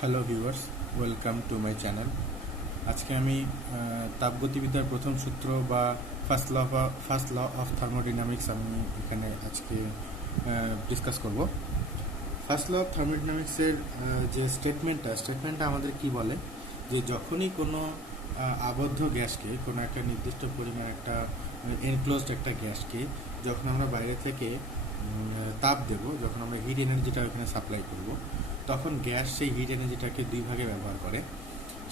Hello viewers, welcome to my channel. আজকে আমি তাপগতিবিদ্যার প্রথম সূত্র বা ফার্স্ট ল অফ থার্মোডাইনামিক্স আমি এখানে আজকে ডিসকাস করব। ফার্স্ট ল অফ থার্মোডাইনামিক্সের যে স্টেটমেন্টটা আমাদের কি বলে, যে যখনই কোনো আবদ্ধ গ্যাসকে, কোনো একটা নির্দিষ্ট পরিমাণ একটা এনক্লোজড একটা গ্যাসকে যখন আমরা বাইরে থেকে তাপ দেব, যখন আমরা হিট এনার্জিটা ওখানে সাপ্লাই করব, তখন গ্যাস সেই হিট এনার্জিটাকে দুই ভাগে ব্যবহার করে।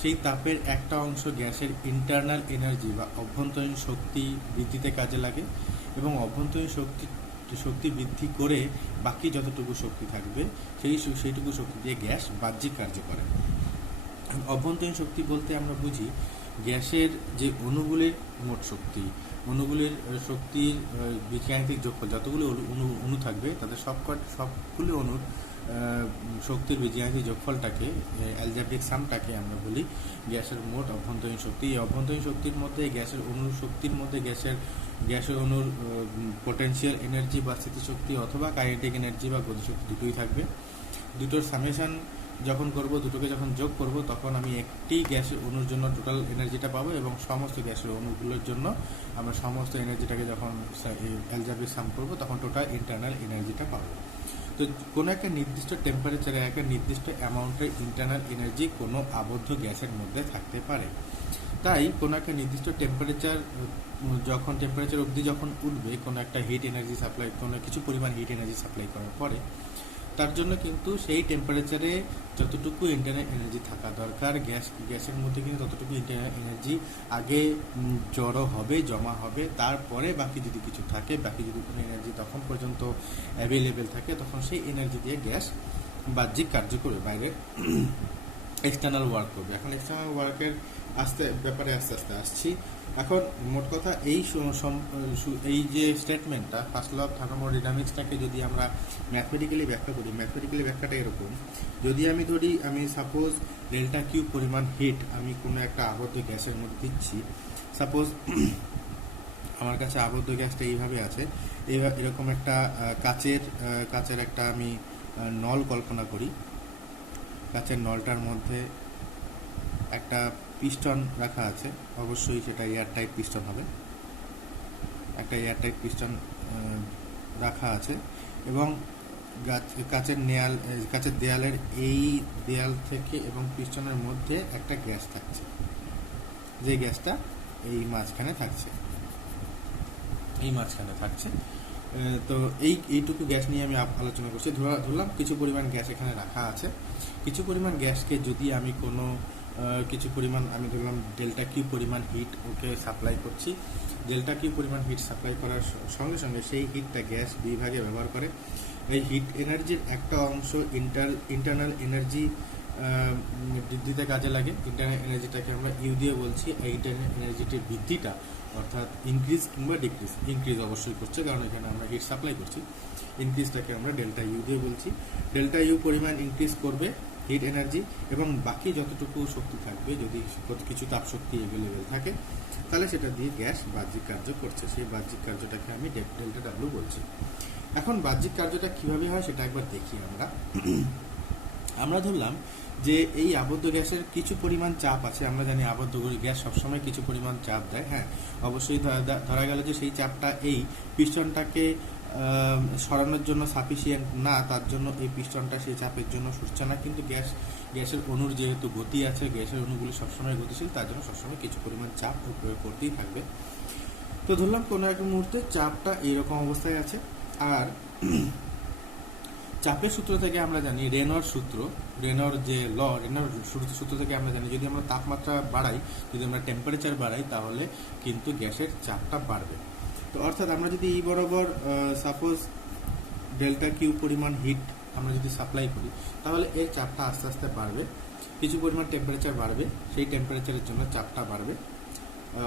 সেই তাপের একটা অংশ গ্যাসের ইন্টারনাল এনার্জি বা অভ্যন্তরীণ শক্তি বৃদ্ধিতে কাজে লাগে, এবং অভ্যন্তরীণ শক্তি বৃদ্ধি করে বাকি যতটুকু শক্তি থাকবে সেইটুকু শক্তি দিয়ে গ্যাস বাহ্যিক কার্য করে। অভ্যন্তরীণ শক্তি বলতে আমরা বুঝি গ্যাসের যে অণুগুলির মোট শক্তি, অণুগুলির শক্তির বীজগাণিতিক যোগফল, যতগুলো অণু থাকবে তাদের সবগুলি অণুর শক্তির বীজগাণিতিক যোগফলটাকে, অ্যালজেব্রিক সামটাকে আমরা বলি গ্যাসের মোট অভ্যন্তরীণ শক্তি। এই অভ্যন্তরীণ শক্তির মধ্যে গ্যাসের অণুর শক্তির মধ্যে গ্যাসের অণুর পোটেনশিয়াল এনার্জি বা স্থিতিশক্তি অথবা কাইনেটিক এনার্জি বা গতিশক্তি দুটোই থাকবে। দুটোর সামেশন যখন করব, দুটোকে যখন যোগ করব, তখন আমি একটি গ্যাসের অণুর জন্য টোটাল এনার্জিটা পাবো, এবং সমস্ত গ্যাসের অণুগুলোর জন্য আমরা সমস্ত এনার্জিটাকে যখন অ্যালজেব্রিক সাম করব, তখন টোটাল ইন্টারনাল এনার্জিটা পাবো। তো কোনো একটা নির্দিষ্ট টেম্পারেচারে একটা নির্দিষ্ট অ্যামাউন্টের ইন্টারনাল এনার্জি কোনো আবদ্ধ গ্যাসের মধ্যে থাকতে পারে। তাই কোনো একটা নির্দিষ্ট টেম্পারেচার অবধি যখন উঠবে কোনো একটা হিট এনার্জি সাপ্লাই, কোনো কিছু পরিমাণ হিট এনার্জি সাপ্লাই করার পরে, তার জন্য কিন্তু সেই টেম্পারেচারে যতটুকু ইন্টারনাল এনার্জি থাকা দরকার, গ্যাসের মধ্যে কিন্তু ততটুকু ইন্টারনাল এনার্জি আগে জড়ো হবে, জমা হবে, তারপরে বাকি যদি কিছু থাকে, বাকি যদি কোনো এনার্জি তখন পর্যন্ত অ্যাভেলেবেল থাকে, তখন সেই এনার্জি দিয়ে গ্যাস বাহ্যিক কার্য করবে, বাইরে এক্সটার্নাল ওয়ার্ক করবে। এখন এক্সটার্নাল ওয়ার্কের ব্যাপারে আস্তে আস্তে আসছি। এখন মোট কথা এই যে স্টেটমেন্টটা ফার্স্ট ল অফ থার্মোডাইনামিক্সটাকে যদি আমরা ম্যাথমেটিক্যালি ব্যাখ্যা করি, ম্যাথমেটিক্যালি ব্যাখ্যাটা এরকম: যদি আমি সাপোজ ডেল্টা কিউ পরিমাণ হিট আমি কোনো একটা আবদ্ধ গ্যাসের মধ্যে দিচ্ছি, সাপোজ আমার কাছে আবদ্ধ গ্যাসটা এইভাবে আছে, এরকম একটা কাচের একটা আমি নল কল্পনা করি। কাচের নলটার মধ্যে একটা পিস্টন রাখা আছে, অবশ্যই সেটা এয়ারটাইট পিস্টন হবে। একটা এয়ারটাইট পিস্টন রাখা আছে, এবং কাচের দেয়ালের এই দেয়াল থেকে এবং পিস্টনের মধ্যে একটা গ্যাস থাকছে, যে গ্যাসটা মাঝখানে থাকছে। তো এইটুকু গ্যাস নিয়ে আমি আলোচনা করছি। ধরলাম কিছু পরিমাণ গ্যাস এখানে রাখা আছে। কিছু পরিমাণ গ্যাসকে যদি আমি কিছু পরিমাণ আমি ধরলাম ডেল্টা কিউ পরিমাণ হিট ওকে সাপ্লাই করছি। ডেল্টা কিউ পরিমাণ হিট সাপ্লাই করার সঙ্গে সঙ্গে সেই হিটটা গ্যাস দুই ভাগে ব্যবহার করে। এই হিট এনার্জির একটা অংশ ইন্টারনাল এনার্জি বৃদ্ধিতে কাজে লাগে। ইন্টারনাল এনার্জিটাকে আমরা ইউ দিয়ে বলছি। এই ইন্টারনাল এনার্জিটির বৃদ্ধিটা অর্থাৎ ইনক্রিজ কিংবা ডিক্রিজ, ইনক্রিজ অবশ্যই করছে, কারণ এখানে আমরা হিট সাপ্লাই করছি। ইনক্রিজটাকে আমরা ডেল্টা ইউ দিয়ে বলছি। ডেল্টা ইউ পরিমাণ ইনক্রিজ করবে হিট এনার্জি, এবং বাকি যতটুকু শক্তি থাকবে, যদি কিছু তাপ শক্তি অ্যাভেলেবেল থাকে, তাহলে সেটা দিয়ে গ্যাস বাহ্যিক কার্য করছে। সেই বাহ্যিক কার্যটাকে আমি ডেল্টা ডাব্লিউ বলছি। এখন বাহ্যিক কার্যটা কীভাবে হয় সেটা একবার দেখি আমরা ধরলাম যে এই আবদ্ধ গ্যাসের কিছু পরিমাণ চাপ আছে। আমরা জানি আবদ্ধ গ্যাস সবসময় কিছু পরিমাণ চাপ দেয়। হ্যাঁ, অবশ্যই ধরা গেল যে সেই চাপটা এই পিস্টনটাকে সরানোর জন্য সাফিসিয়েন্ট না, তার জন্য এই পিস্টনটা সেই চাপের জন্য সরছে না। কিন্তু গ্যাসের অণুর যেহেতু গতি আছে, গ্যাসের অণুগুলি সবসময় গতিশীল, তার জন্য সবসময় কিছু পরিমাণ চাপ প্রয়োগ করতেই থাকবে। তো ধরলাম কোনো এক মুহূর্তে চাপটা এইরকম অবস্থায় আছে, আর চাপের সূত্র থেকে আমরা জানি রেনর যে ল, রেনর সূত্র থেকে আমরা জানি যদি আমরা তাপমাত্রা বাড়াই, যদি আমরা টেম্পারেচার বাড়াই, তাহলে কিন্তু গ্যাসের চাপটা বাড়বে। তো অর্থাৎ আমরা যদি এই বরাবর সাপোজ ডেল্টা কিউ পরিমাণ হিট আমরা যদি সাপ্লাই করি, তাহলে এর চাপটা আস্তে আস্তে বাড়বে। কিছু পরিমাণ টেম্পারেচার বাড়বে, সেই টেম্পারেচারের জন্য চাপটা বাড়বে,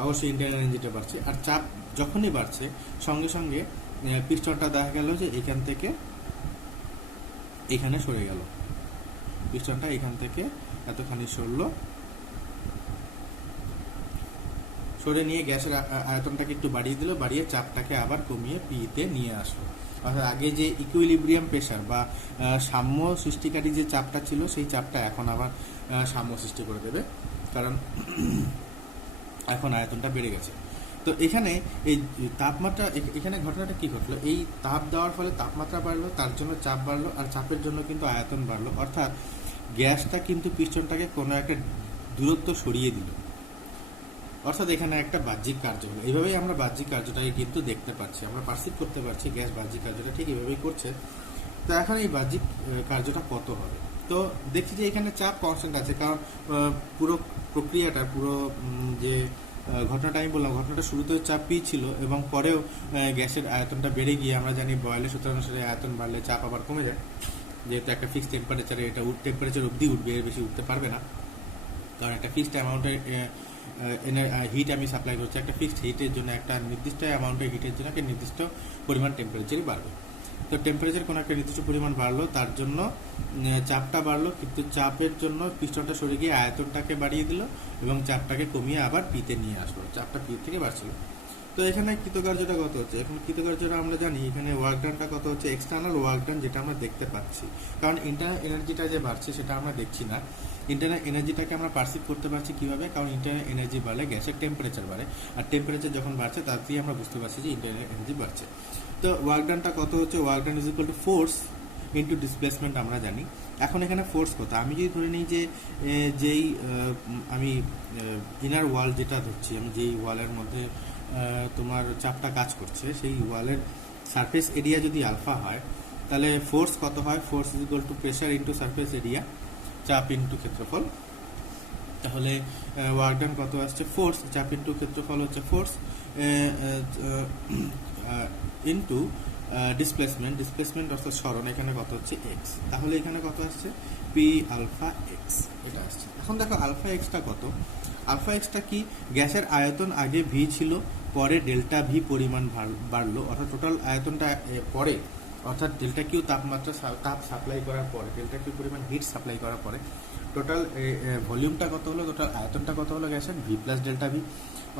অবশ্যই ইন্টারনাল এনার্জিটা বাড়ছে। আর চাপ যখনই বাড়ছে, সঙ্গে সঙ্গে পিস্টনটা দেখা গেল যে এখান থেকে এখানে সরে গেল, পিস্টনটা এখান থেকে এতখানি সরে নিয়ে গ্যাসের আয়তনটাকে একটু বাড়িয়ে দিল, বাড়িয়ে চাপটাকে আবার কমিয়ে পিতে নিয়ে আসলো। অর্থাৎ আগে যে ইকুইলিব্রিয়াম প্রেশার বা সাম্য সৃষ্টিকারী যে চাপটা ছিল সেই চাপটা এখন আবার সাম্য সৃষ্টি করে দেবে, কারণ এখন আয়তনটা বেড়ে গেছে। তো এখানে এই তাপমাত্রা, এখানে ঘটনাটা কি ঘটলো, এই তাপ দেওয়ার ফলে তাপমাত্রা বাড়লো, তার জন্য চাপ বাড়লো, আর চাপের জন্য কিন্তু আয়তন বাড়লো, অর্থাৎ গ্যাসটা কিন্তু পিস্টনটাকে কোনো একটা দূরত্ব সরিয়ে দিল, অর্থাৎ এখানে একটা বাহ্যিক কার্য হলো। এইভাবেই আমরা বাহ্যিক কার্যটাকে কিন্তু দেখতে পাচ্ছি, আমরা পারসিভ করতে পারছি গ্যাস বাহ্যিক কার্যটা ঠিক এইভাবেই করছে। তো এখন এই বাহ্যিক কার্যটা কত হবে? তো দেখছি যে এখানে চাপ কনস্ট্যান্ট আছে, কারণ পুরো প্রক্রিয়াটা, পুরো যে ঘটনাটা আমি বললাম, ঘটনাটা শুরুতে চাপ পি ছিল এবং পরেও গ্যাসের আয়তনটা বেড়ে গিয়ে আমরা জানি বয়েলের সূত্র অনুসারে আয়তন বাড়লে চাপ আবার কমে যায়, যেহেতু একটা ফিক্সড টেম্পারেচারে এটা টেম্পারেচার অবধি উঠবে, এর বেশি উঠতে পারবে না, কারণ একটা ফিক্সড অ্যামাউন্টের হিট আমি সাপ্লাই করছি, একটা ফিক্সড হিটের জন্য, একটা নির্দিষ্ট অ্যামাউন্টের হিটের জন্য একটা নির্দিষ্ট পরিমাণ টেম্পারেচারই বাড়বে। তো টেম্পারেচার কোনো একটা নির্দিষ্ট পরিমাণ বাড়লো, তার জন্য চাপটা বাড়লো, কিন্তু চাপের জন্য পিস্টনটা সরে গিয়ে আয়তনটাকে বাড়িয়ে দিল এবং চাপটাকে কমিয়ে আবার পিতে নিয়ে আসলো, চাপটা পি থেকে বাড়ছিল। তো এখানে কৃতকার্যটা কত হচ্ছে? এখন কৃতকার্যটা আমরা জানি, এখানে ওয়ার্ক ডানটা কত হচ্ছে, এক্সটার্নাল ওয়ার্ক ডান, যেটা আমরা দেখতে পাচ্ছি, কারণ ইন্টারনাল এনার্জিটা যে বাড়ছে সেটা আমরা দেখছি না। ইন্টারনাল এনার্জিটাকে আমরা পারসিভ করতে পারছি কিভাবে? কারণ ইন্টারনাল এনার্জি বাড়লে গ্যাসের টেম্পারেচার বাড়ে, আর টেম্পারেচার যখন বাড়ছে তার দিয়ে আমরা বুঝতে পারছি যে ইন্টারনাল এনার্জি বাড়ছে। তো ওয়ার্ক ডানটা কত হচ্ছে? Work done is equal to force into displacement আমরা জানি। এখন এখানে ফোর্স কত? আমি যদি ধরে নিই যে যেই আমি ইনার ওয়াল যেটা ধরছি, আমি যেই ওয়ালের মধ্যে তোমার চাপটা কাজ করছে, সেই ওয়ালের সারফেস এরিয়া যদি আলফা হয়, তাহলে ফোর্স কত হয়? Force is equal two pressure into surface area, চাপ ইন্টু ক্ষেত্রফল। তাহলে ওয়ার্ক ডান কত আসছে? ফোর্স, চাপ ইন্টু ক্ষেত্রফল হচ্ছে ফোর্স, ইন্টু ডিসপ্লেসমেন্ট অর্থাৎ সরণ, এখানে কত হচ্ছে? এক্স। তাহলে এখানে কত আসছে? পি আলফা এক্স, এটা আসছে। এখন দেখো আলফা এক্সটা কত? আলফা এক্সটা কি? গ্যাসের আয়তন আগে ভি ছিল, পরে ডেল্টা ভি পরিমাণ বাড়লো, অর্থাৎ টোটাল আয়তনটা পরে, অর্থাৎ ডেল্টা কিউ তাপ সাপ্লাই করার পরে, ডেল্টা কিউ পরিমাণ হিট সাপ্লাই করার পরে টোটাল ভলিউমটা কত হলো, টোটাল আয়তনটা কত হলো গ্যাসের? V plus delta V.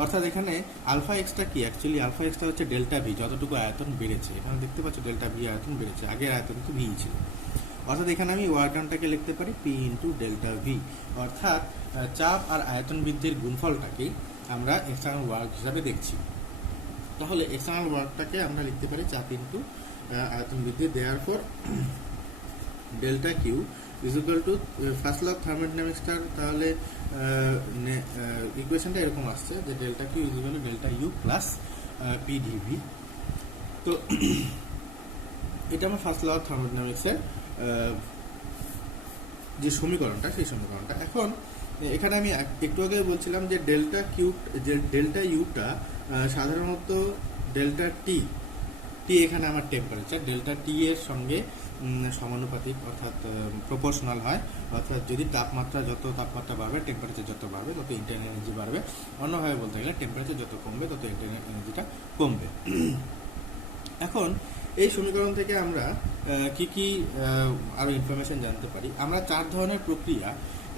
অর্থাৎ এখানে আলফা এক্সটা কি? অ্যাকচুয়ালি আলফা এক্সটা হচ্ছে ডেল্টা ভি, যতটুকু আয়তন বেড়েছে, এখানে দেখতে পাচ্ছ ডেল্টা ভি আয়তন বেড়েছে, আগের আয়তন তো ভি ছিল। অর্থাৎ এখানে আমি ওয়ার্ক ডানটাকে লিখতে পারি পি ইন্টু ডেল্টা ভি, অর্থাৎ চাপ আর আয়তন বৃদ্ধির গুণফলটাকেই আমরা এক্সটার্নাল ওয়ার্ক হিসাবে দেখছি। তাহলে এক্সটার্নাল ওয়ার্কটাকে আমরা লিখতে পারি চাপ ইন্টু আয়তন বৃদ্ধি, দেওয়ার পর delta Q is equal to first law of থার্মোডাইনামিক্সটার, তাহলে ইকুয়েশনটা এরকম আসছে যে delta Q is equal to delta U plus P d V. তো এটা আমার ফার্স্ট ল অফ থার্মোডাইনামিক্সের যে সমীকরণটা, সেই সমীকরণটা। এখন এখানে আমি একটু আগে বলছিলাম যে ডেল্টা ইউটা সাধারণত ডেল্টা টি এখানে আমার টেম্পারেচার, ডেল্টা টি এর সঙ্গে সমানুপাতিক, অর্থাৎ প্রপোর্শনাল হয়, অর্থাৎ যদি যত তাপমাত্রা বাড়বে, টেম্পারেচার যত বাড়বে, তত ইন্টারনাল এনার্জি বাড়বে। অন্যভাবে বলতে গেলে টেম্পারেচার যত কমবে, তত ইন্টারনাল এনার্জিটা কমবে। এখন এই সমীকরণ থেকে আমরা কি কি আরো ইনফরমেশন জানতে পারি? আমরা 4 ধরনের প্রক্রিয়া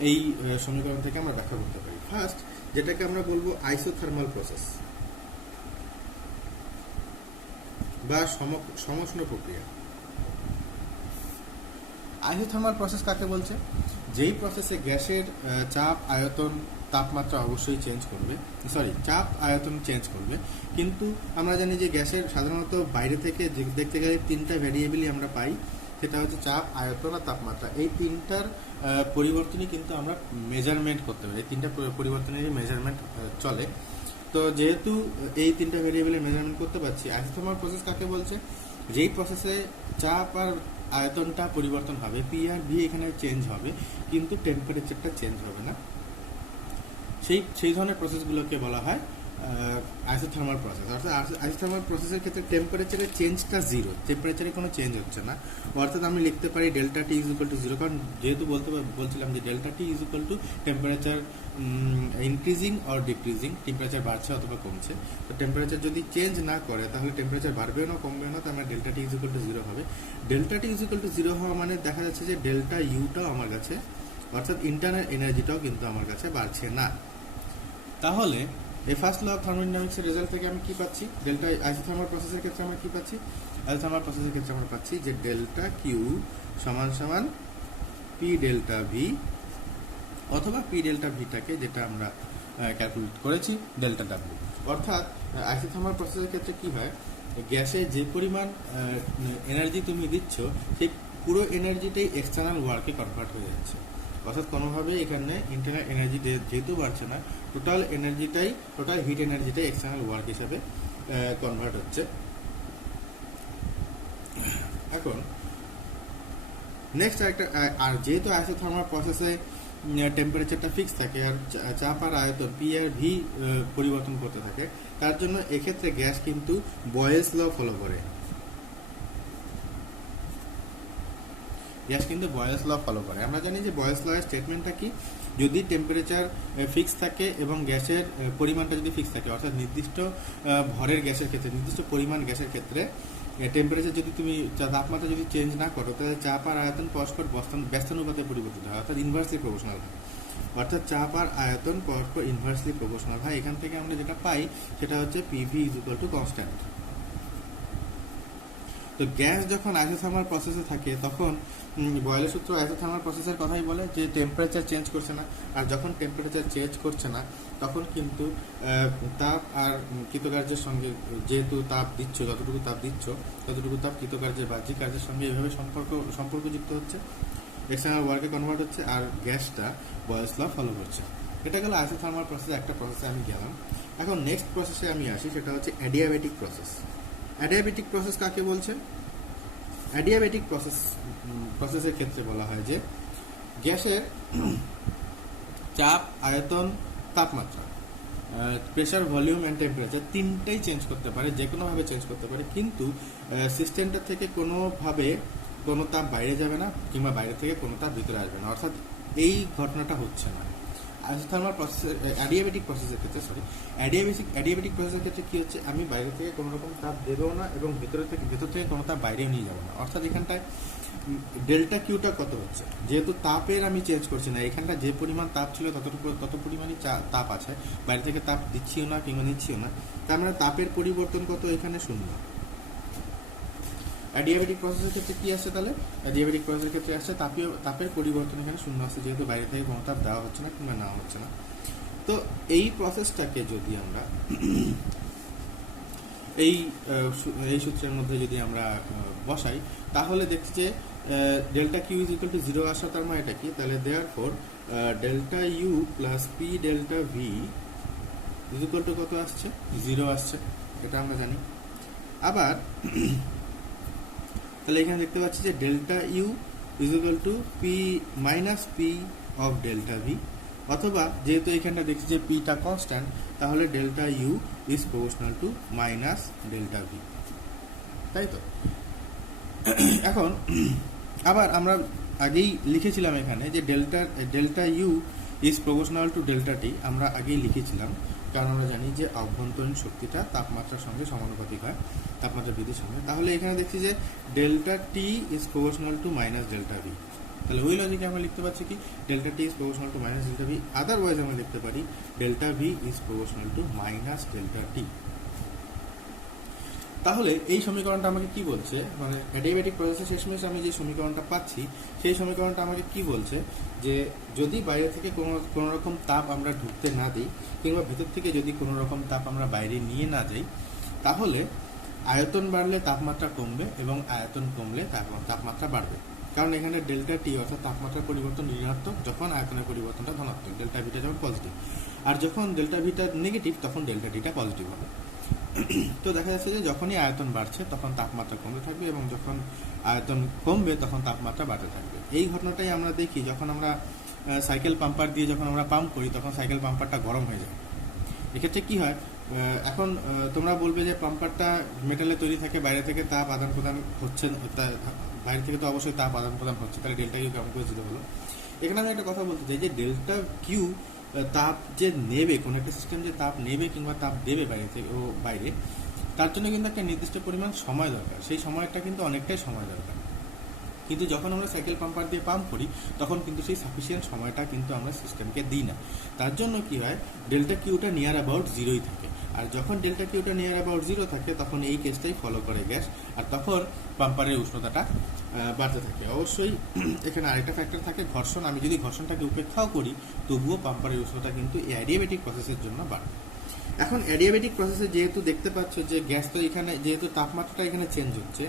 এই সমীকরণ থেকে আমরা ব্যাখ্যা করতে পারি। ফার্স্ট, যেটাকে আমরা বলবো আইসোথার্মাল প্রসেস বা সমোষ্ণ প্রক্রিয়া। আইসোথার্মাল প্রসেস কাকে বলছে? যেই প্রসেসে গ্যাসের চাপ, আয়তন, তাপমাত্রা অবশ্যই চেঞ্জ করবে, চাপ আয়তন চেঞ্জ করবে, কিন্তু আমরা জানি যে গ্যাসের সাধারণত বাইরে থেকে দেখতে গেলে 3টা ভ্যারিয়েবলই আমরা পাই, সেটা হচ্ছে চাপ, আয়তন আর তাপমাত্রা। এই 3টার পরিবর্তনই কিন্তু আমরা মেজারমেন্ট করতে পারি, এই 3টা পরিবর্তনেরই মেজারমেন্ট চলে। তো যেহেতু এই 3টা ভ্যারিয়েবলের মেজারমেন্ট করতে পারছি, আইসোথার্মাল প্রসেস কাকে বলছে? যেই প্রসেসে চাপ আর আয়তনটা পরিবর্তন হবে, পি আর ভি এখানে চেঞ্জ হবে, কিন্তু টেম্পারেচারটা চেঞ্জ হবে না, সেই ধরনের প্রসেসগুলোকে বলা হয় আইসোথার্মাল প্রসেস। অর্থাৎ আইসোথার্মাল প্রসেসের ক্ষেত্রে টেম্পারেচারের চেঞ্জটা জিরো, টেম্পারেচারে কোনো চেঞ্জ হচ্ছে না। অর্থাৎ আমি লিখতে পারি delta T is equal to zero, কারণ যেহেতু বলছিলাম যে delta T is equal two temperature increasing or decreasing, temperature বাড়ছে অথবা কমছে। তো টেম্পারেচার যদি চেঞ্জ না করে, তাহলে টেম্পারেচার বাড়বেও না কমবেও না, তার মানে delta T is equal to zero হবে। Delta T is equal to zero হওয়া মানে দেখা যাচ্ছে যে ডেল্টা ইউটাও আমার কাছে, অর্থাৎ ইন্টারনাল এনার্জিটাও কিন্তু আমার কাছে বাড়ছে না। তাহলে এই ফার্স্ট ল অফ থার্মোডাইনামিক্সের রেজাল্ট থেকে আমি কি পাচ্ছি? ডেল্টা আইসোথার্মাল প্রসেসের ক্ষেত্রে আমরা কি পাচ্ছি? আইসোথার্মাল প্রসেসের ক্ষেত্রে আমরা পাচ্ছি যে ডেল্টা কিউ সমান সমান পি ডেল্টা ভি, অথবা পি ডেল্টা ভিটাকে যেটা আমরা ক্যালকুলেট করেছি ডেল্টা ডাব্লিউ। অর্থাৎ আইসোথার্মাল প্রসেসের ক্ষেত্রে কি হয়, গ্যাসে যে পরিমাণ এনার্জি তুমি দিচ্ছ সেই পুরো এনার্জিটাই এক্সটার্নাল ওয়ার্কে কনভার্ট হয়ে যাচ্ছে। অর্থাৎ কোনোভাবে এখানে ইন্টারনাল এনার্জি যেহেতু বাড়ছে না, টোটাল হিট এনার্জিটাই এক্সটার্নাল ওয়ার্ক হিসাবে কনভার্ট হচ্ছে। এখন নেক্সট একটা, আর যেহেতু আইসোথার্মাল প্রসেসে টেম্পারেচারটা ফিক্স থাকে আর চাপ আর আয়তন পি আর ভি পরিবর্তন করতে থাকে, তার জন্য এক্ষেত্রে গ্যাস কিন্তু বয়েলস ল ফলো করে। আমরা জানি যে বয়েলস ল এর স্টেটমেন্টটা কি, যদি টেম্পারেচার ফিক্স থাকে এবং গ্যাসের পরিমাণটা যদি ফিক্স থাকে, অর্থাৎ নির্দিষ্ট ভরের গ্যাসের ক্ষেত্রে, নির্দিষ্ট পরিমাণ গ্যাসের ক্ষেত্রে টেম্পারেচার যদি তুমি তাপমাত্রা যদি চেঞ্জ না করো, তাহলে চাপ আর আয়তন পরস্পর ব্যস্তানুপাতে পরিবর্তিত হয়, অর্থাৎ ইনভার্সলি প্রপোর্শনাল হয়। অর্থাৎ চাপ আর আয়তন পরস্পর ইনভার্সলি প্রপোর্শনাল হয়। এখান থেকে আমরা যেটা পাই সেটা হচ্ছে PV is equal to constant. তো গ্যাস যখন আইসোথার্মাল প্রসেসে থাকে তখন বয়েলের সূত্র আইসোথার্মাল প্রসেসের কথাই বলে যে টেম্পারেচার চেঞ্জ করছে না, আর যখন টেম্পারেচার চেঞ্জ করছে না তখন কিন্তু তাপ আর কৃতকার্যের সঙ্গে, যেহেতু তাপ দিচ্ছ, যতটুকু তাপ দিচ্ছ ততটুকু তাপ কৃতকার্যের বাহ্যিক কার্যের সঙ্গে এইভাবে সম্পর্কযুক্ত হচ্ছে, এক্সটার্নাল ওয়ার্কে কনভার্ট হচ্ছে, আর গ্যাসটা বয়েলস ল ফলো করছে। এটা গেল আইসোথার্মাল প্রসেস, একটা প্রসেসে আমি গেলাম। এখন নেক্সট প্রসেসে আমি আসি, সেটা হচ্ছে অ্যাডিয়াবেটিক প্রসেস। অ্যাডিয়াবেটিক প্রসেস কাকে বলছে? অ্যাডিয়াবেটিক প্রসেসের ক্ষেত্রে বলা হয় যে গ্যাসের চাপ, আয়তন, তাপমাত্রা, প্রেসার, ভলিউম অ্যান্ড টেম্পারেচার তিনটেই চেঞ্জ করতে পারে, যে কোনোভাবে চেঞ্জ করতে পারে, কিন্তু সিস্টেমটা থেকে কোনোভাবে কোনো তাপ বাইরে যাবে না কিংবা বাইরে থেকে কোনো তাপ ভিতরে আসবে না, অর্থাৎ এই ঘটনাটা হচ্ছে না। আইসোথার্মাল প্রসেসের অ্যাডিয়াবেটিক প্রসেসের ক্ষেত্রে কি হচ্ছে, আমি বাইরে থেকে কোনো রকম তাপ দেবেও না এবং ভেতর থেকে কোনো তাপ বাইরেও নিয়ে যাবো না। অর্থাৎ এখানটায় ডেল্টা কিউটা কত হচ্ছে, যেহেতু তাপের আমি চেঞ্জ করছি না, এখানটা যে পরিমাণ তাপ ছিল তত পরিমাণই তাপ আছে, বাইরে থেকে তাপ দিচ্ছিও না কিংবা নিচ্ছিও না, তার মানে তাপের পরিবর্তন কত, এখানে শূন্য। অ্যাডিয়াবেটিক প্রসেসের ক্ষেত্রে কি আসছে, তাহলে অ্যাডিয়াবেটিক প্রসেসের ক্ষেত্রে আসছে তাপের পরিবর্তন এখানে শূন্য আসছে, যেহেতু বাইরে থেকে কোনো তাপ দেওয়া হচ্ছে না কিংবা নেওয়া হচ্ছে না। তো এই প্রসেসটাকে যদি আমরা এই সূত্রের মধ্যে যদি আমরা বসাই, তাহলে দেখছি যে delta Q is equal to zero আসা, তার মানে এটা কি, তাহলে therefore delta U plus P delta V is equal to কত আসছে, জিরো আসছে, এটা আমরা জানি। আবার তাহলে এখানে দেখতে পাচ্ছি যে delta U is equal to P minus P of delta V, অথবা যেহেতু এখানটা দেখছি যে পিটা কনস্ট্যান্ট, তাহলে delta U is proportional to minus delta V, তাই তো। এখন আবার আমরা আগেই লিখেছিলাম এখানে যে delta U is proportional to delta T, আমরা আগেই লিখেছিলাম, কারণ আমরা জানি যে অভ্যন্তরীণ শক্তিটা তাপমাত্রার সঙ্গে সমানুপাতিক হয়, তাপমাত্রা বৃদ্ধির সঙ্গে। তাহলে এখানে দেখছি যে delta T is proportional to minus delta V, তাহলে ওই লজিকে আমরা লিখতে পাচ্ছি কি delta T is proportional to minus delta V, otherwise আমরা লিখতে পারি delta V is proportional to minus delta T. তাহলে এই সমীকরণটা আমাকে কি বলছে, মানে অ্যাডিয়াবেটিক প্রসেসের শেষমেশ আমি যে সমীকরণটা পাচ্ছি, সেই সমীকরণটা আমাকে কি বলছে যে যদি বাইরে থেকে কোনো রকম তাপ আমরা ঢুকতে না দিই কিংবা ভেতর থেকে যদি কোনো রকম তাপ আমরা বাইরে নিয়ে না যাই, তাহলে আয়তন বাড়লে তাপমাত্রা কমবে এবং আয়তন কমলে তাপমাত্রা বাড়বে। কারণ এখানে ডেল্টা টি অর্থাৎ তাপমাত্রার পরিবর্তন ঋণাত্মক যখন আয়তনের পরিবর্তনটা ধনাত্মক, ডেল্টা ভিটা যখন পজিটিভ, আর যখন ডেল্টা ভিটা নেগেটিভ তখন ডেল্টা টিটা পজিটিভ হবে। তো দেখা যাচ্ছে যে যখনই আয়তন বাড়ছে তখন তাপমাত্রা কমতে থাকবে এবং যখন আয়তন কমবে তখন তাপমাত্রা বাড়তে থাকবে। এই ঘটনাটাই আমরা দেখি যখন আমরা সাইকেল পাম্পার দিয়ে যখন আমরা পাম্প করি, তখন সাইকেল পাম্পারটা গরম হয়ে যায়। এক্ষেত্রে কি হয়, এখন তোমরা বলবে যে পাম্পারটা মেটালে তৈরি থাকে, বাইরে থেকে তাপ আদান প্রদান হচ্ছে, বাইরে থেকে তো অবশ্যই তাপ আদান প্রদান হচ্ছে, তাহলে ডেল্টা কিউ কেমন করে জিরো হলো। এখানে আমি একটা কথা বলতে চাই যে ডেল্টা কিউ তাপ যে নেবে, কোনো একটা সিস্টেম যে তাপ নেবে কিংবা তাপ দেবে বাইরে থেকে ও বাইরে, তার জন্য কিন্তু একটা নির্দিষ্ট পরিমাণ সময় দরকার, সেই সময়টা কিন্তু অনেকটাই সময় দরকার। কিন্তু যখন আমরা সাইকেল পাম্পার দিয়ে পাম্প করি তখন কিন্তু সেই সাফিসিয়েন্ট সময়টা কিন্তু আমরা সিস্টেমকে দিই না। তার জন্য কি হয়, ডেল্টা কিউটা নিয়ার অ্যাবাউট জিরোই থাকে। আর যখন ডেল্টা কিউটা নিয়ার অ্যাবাউট জিরো থাকে তখন এই কেসটাই ফলো করে গ্যাস, আর তখন পাম্পারের উষ্ণতাটা বাড়তে থাকে। অবশ্যই এখানে আরেকটা ফ্যাক্টর থাকে ঘর্ষণ। আমি যদি ঘর্ষণটাকে উপেক্ষাও করি তবুও পাম্পারের উষ্ণতা কিন্তু এই অ্যাডিয়াবেটিক প্রসেসের জন্য বাড়ে। এখন অ্যাডিয়াবেটিক প্রসেসে যেহেতু দেখতে পাচ্ছ যে গ্যাস তো এখানে যেহেতু তাপমাত্রাটা এখানে চেঞ্জ হচ্ছে,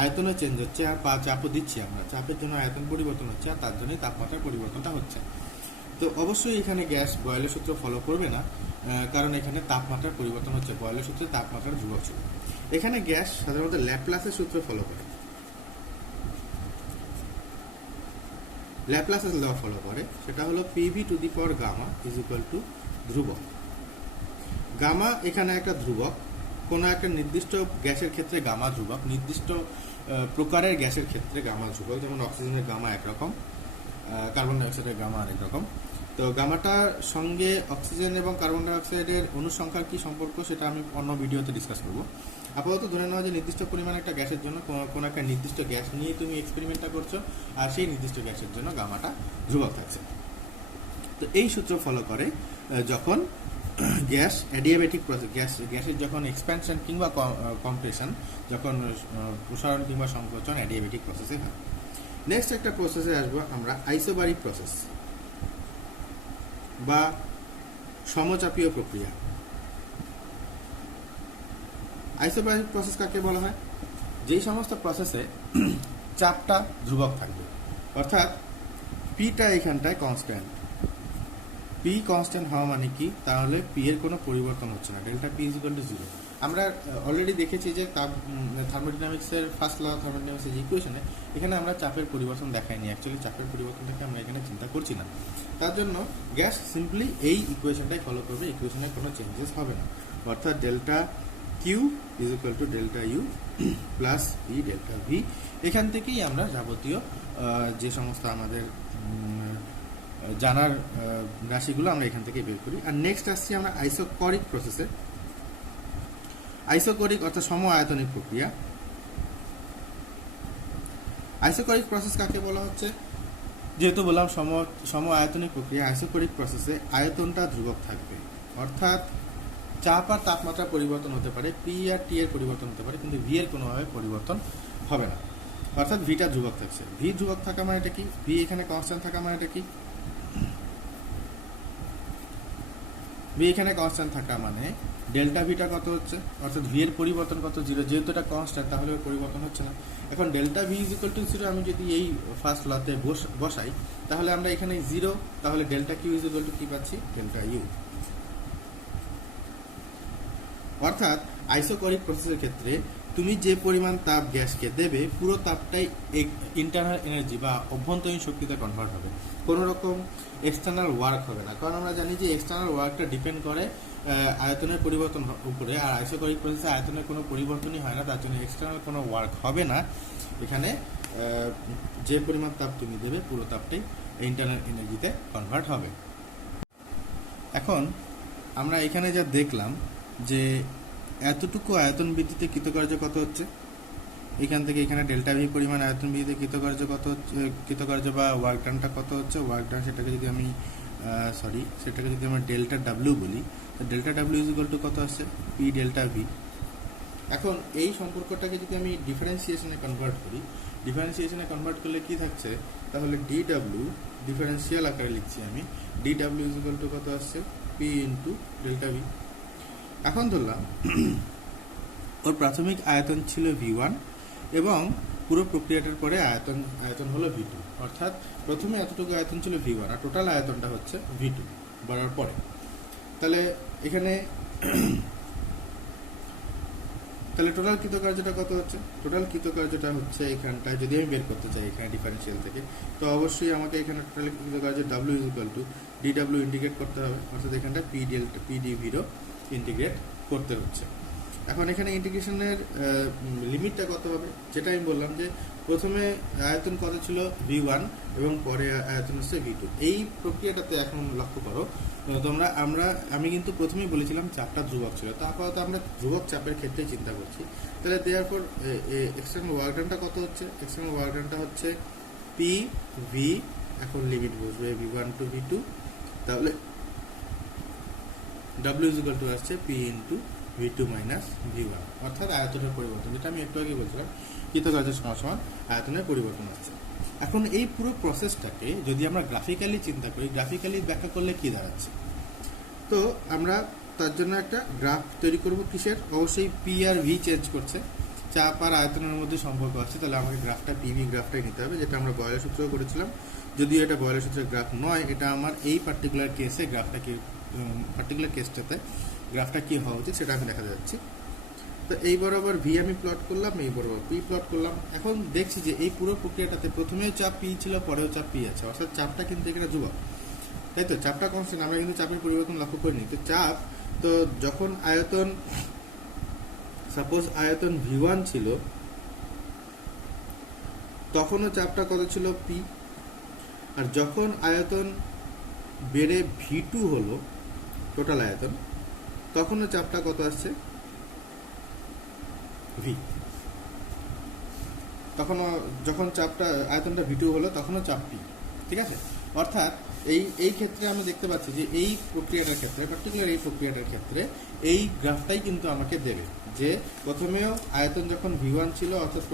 আয়তনও চেঞ্জ হচ্ছে, আর চাপও দিচ্ছি আমরা, চাপের জন্য আয়তন পরিবর্তন হচ্ছে, আর তার জন্যই তাপমাত্রার পরিবর্তনটা হচ্ছে। তো অবশ্যই এখানে গ্যাস বয়েলের সূত্র ফলো করবে না, কারণ এখানে তাপমাত্রার পরিবর্তন হচ্ছে। বয়েলের সূত্রে তাপমাত্রার ধ্রুবক ছিল। এখানে গ্যাস সাধারণত ল্যাপ্লাসের সূত্র ফলো করে, ল্যাপ্লাসের ল ফলো করে, সেটা হলো PV to the power gamma is equal to ধ্রুবক। গামা এখানে একটা ধ্রুবক, কোনো একটা নির্দিষ্ট গ্যাসের ক্ষেত্রে গামা ধ্রুবক, নির্দিষ্ট প্রকারের গ্যাসের ক্ষেত্রে গামা ধ্রুবক। যেমন অক্সিজেনের গামা একরকম, কার্বন ডাইঅক্সাইডের গামা আরেক রকম। তো গামাটার সঙ্গে অক্সিজেন এবং কার্বন ডাইঅক্সাইডের অনুসংখ্যার কি সম্পর্ক সেটা আমি অন্য ভিডিওতে ডিসকাস করব। আপাতত ধরে নেওয়া যে নির্দিষ্ট পরিমাণ একটা গ্যাসের জন্য কোনো একটা নির্দিষ্ট গ্যাস নিয়ে তুমি এক্সপেরিমেন্টটা করছো, আর সেই নির্দিষ্ট গ্যাসের জন্য গামাটা ধ্রুবক থাকছে। তো এই সূত্র ফলো করে যখন গ্যাস অ্যাডিয়াবেটিক প্রসেস, গ্যাসের যখন এক্সপ্যানশন কিংবা কম্প্রেশন, যখন প্রসারণ কিংবা সংকোচন অ্যাডিয়াবেটিক প্রসেসে হয়। নেক্সট একটা প্রসেসে আসবো আমরা, আইসোবারিক প্রসেস বা সমচাপীয় প্রক্রিয়া। আইসোবারিক প্রসেস কাকে বলা হয়? যেই সমস্ত প্রসেসে চাপটা ধ্রুবক থাকবে, অর্থাৎ পিটা এখানটায় কনস্ট্যান্ট। পি কনস্ট্যান্ট হওয়া মানে কি? তাহলে পি এর কোনো পরিবর্তন হচ্ছে না, delta P is equal to zero. আমরা অলরেডি দেখেছি যে থার্মোডাইনামিক্সের ফার্স্ট ল থার্মোডাইনামিক্সের ইকুয়েশনে এখানে আমরা চাপের পরিবর্তন দেখাইনি। অ্যাকচুয়ালি চাপের পরিবর্তনটাকে আমরা এখানে চিন্তা করছি না। তার জন্য গ্যাস সিম্পলি এই ইকুয়েশনটাই ফলো করবে, ইকুয়েশনে কোনো চেঞ্জেস হবে না। অর্থাৎ delta Q is equal to delta U plus P delta V. এখান থেকেই আমরা যাবতীয় যে সমস্ত আমাদের জানার রাশিগুলো আমরা এখান থেকে বের করি। আর নেক্সট আসছি আমরা আইসোকরিক প্রসেসে। আইসোকরিক অর্থাৎ সম আয়তনিক প্রক্রিয়া। আইসোকরিক প্রসেস কাকে বলা হচ্ছে? যেহেতু বললাম সম আয়তনিক প্রক্রিয়া, আইসোকরিক প্রসেসে আয়তনটা ধ্রুবক থাকবে, অর্থাৎ চাপ আর তাপমাত্রা পরিবর্তন হতে পারে, পি আর টি এর পরিবর্তন হতে পারে, কিন্তু ভি এর কোনোভাবে পরিবর্তন হবে না। অর্থাৎ ভিটা ধ্রুবক থাকছে। ভি ধ্রুবক থাকা মানে এটা কি? ভি এখানে কনস্ট্যান্ট থাকা মানে এটা কি? ভি এখানে কনস্ট্যান্ট থাকা মানে ডেল্টা ভিটা কত হচ্ছে, অর্থাৎ ভি এর পরিবর্তন কত? জিরো। যেহেতু এটা কনস্ট্যান্ট তাহলে পরিবর্তন হচ্ছে না। এখন delta V is equal to zero আমি যদি এই ফার্স্ট লতে বসাই, তাহলে আমরা এখানে জিরো, তাহলে delta Q is equal to কি পাচ্ছি? Delta U. অর্থাৎ আইসোকরিক প্রসেসের ক্ষেত্রে তুমি যে পরিমাণ তাপ গ্যাসকে দেবে, পুরো তাপটাই ইন্টারনাল এনার্জি বা অভ্যন্তরীণ শক্তিতে কনভার্ট হবে, কোনো রকম এক্সটার্নাল ওয়ার্ক হবে না। কারণ আমরা জানি যে এক্সটার্নাল ওয়ার্কটা ডিপেন্ড করে আয়তনের পরিবর্তন উপরে, আর আইসোকরিক প্রসেসে আয়তনের কোনো পরিবর্তনই হয় না, তার জন্য এক্সটার্নাল কোনো ওয়ার্ক হবে না। এখানে যে পরিমাণ তাপ তুমি দেবে পুরো তাপটাই ইন্টারনাল এনার্জিতে কনভার্ট হবে। এখন আমরা এখানে যা দেখলাম যে এতটুকু আয়তন বৃদ্ধিতে কৃতকার্য কত হচ্ছে, এখান থেকে এখানে ডেল্টা ভি পরিমাণ আয়তন বৃদ্ধিতে কৃতকার্য কত হচ্ছে, কৃতকার্য বা ওয়ার্ক ডানটা কত হচ্ছে। ওয়ার্ক ডান সেটাকে যদি আমরা ডেল্টা ডাব্লিউ বলি, তো delta W is equal to কত আসছে? P delta V. এখন এই সম্পর্কটাকে যদি আমি ডিফারেন্সিয়েশনে কনভার্ট করি, ডিফারেন্সিয়েশনে কনভার্ট করলে কি থাকছে? তাহলে ডি ডাব্লিউ ডিফারেন্সিয়াল আকারে লিখছি আমি, D W is equal to কত আসছে? P into delta V. এখন ধরলাম ওর প্রাথমিক আয়তন ছিল V1 এবং পুরো প্রক্রিয়াটার পরে আয়তন হলো V2, অর্থাৎ প্রথমে এতটুকু আয়তন ছিল V1 আর টোটাল আয়তনটা হচ্ছে V2 বাড়ার পরে। তাহলে এখানে টোটাল কৃতকার্যটা কত হচ্ছে? টোটাল কৃতকার্যটা হচ্ছে এখানটায় যদি আমি বের করতে চাই এখানে ডিফারেন্সিয়াল থেকে, তো অবশ্যই আমাকে এখানে টোটাল কৃতকার্য W is equal to DW integrate করতে হবে, অর্থাৎ এখানটা PD0 ইন্টিগ্রেট করতে হচ্ছে। এখন এখানে ইন্টিগ্রেশনের লিমিটটা কত হবে, যেটা আমি বললাম যে প্রথমে আয়তন কত ছিল v1 এবং পরে আয়তন হচ্ছে v2। এই প্রক্রিয়াটাতে এখন লক্ষ্য করো তোমরা, আমি কিন্তু প্রথমেই বলেছিলাম চাপটা ধ্রুবক ছিল, তারপর আমরা ধ্রুবক চাপের ক্ষেত্রে চিন্তা করছি। তাহলে দেওয়ার পর এক্সটার্নাল ওয়ার্ক ডানটা কত হচ্ছে, এক্সটার্নাল ওয়ার্ক ডানটা হচ্ছে পি ভি, এখন লিমিট বসবে v1 টু v2, তাহলে w আসছে p into v2 minus v1, অর্থাৎ আয়তনের পরিবর্তন, যেটা আমি একটু আগে বলছিলাম কৃতকার্যের সমান আয়তনের পরিবর্তন হচ্ছে। এখন এই পুরো প্রসেসটাকে যদি আমরা গ্রাফিক্যালি চিন্তা করি, গ্রাফিক্যালি ব্যাখ্যা করলে কি দাঁড়াচ্ছে, তো আমরা তার জন্য একটা গ্রাফ তৈরি করব। কিসের? অবশ্যই পি আর ভি চেঞ্জ করছে, চাপ আর আয়তনের মধ্যে সম্পর্ক আছে, তাহলে আমাকে গ্রাফটা পিভি গ্রাফটাই নিতে হবে, যেটা আমরা বয়লের সূত্রেও করেছিলাম। যদিও এটা বয়লের সূত্রের গ্রাফ নয়, এটা আমার এই পার্টিকুলার কেসে গ্রাফটা কি, পার্টিকুলার কেসটাতে গ্রাফটা কি হওয়া উচিত সেটা আমি দেখা যাচ্ছি। তো এই বরাবর ভি আমি প্লট করলাম, এই বরাবর পি প্লট করলাম। এখন দেখছি যে এই পুরো প্রক্রিয়াটাতে প্রথমেও চাপ পি ছিল, পরেও চাপ পি আছে, অর্থাৎ চাপটা কিন্তু এখানে ধ্রুবক, তাই তো? চাপটা কনস্ট্যান্ট, আমরা কিন্তু চাপের পরিবর্তন লক্ষ্য করিনি। তো চাপ, তো যখন আয়তন, সাপোজ আয়তন v1 ছিল, তখনও চাপটা কত ছিল পি, আর যখন আয়তন বেড়ে v2 হলো টোটাল আয়তন, তখনও চাপটা কত আসছে ভি। তখনও যখন চাপটা আয়তনটা v2 হলো তখনও চাপ পি, ঠিক আছে? অর্থাৎ এই ক্ষেত্রে আমি দেখতে পাচ্ছি যে এই প্রক্রিয়াটার ক্ষেত্রে, পার্টিকুলার এই প্রক্রিয়াটার ক্ষেত্রে এই গ্রাফটাই কিন্তু আমাকে দেবে যে প্রথমেও আয়তন যখন v1 ছিল, অর্থাৎ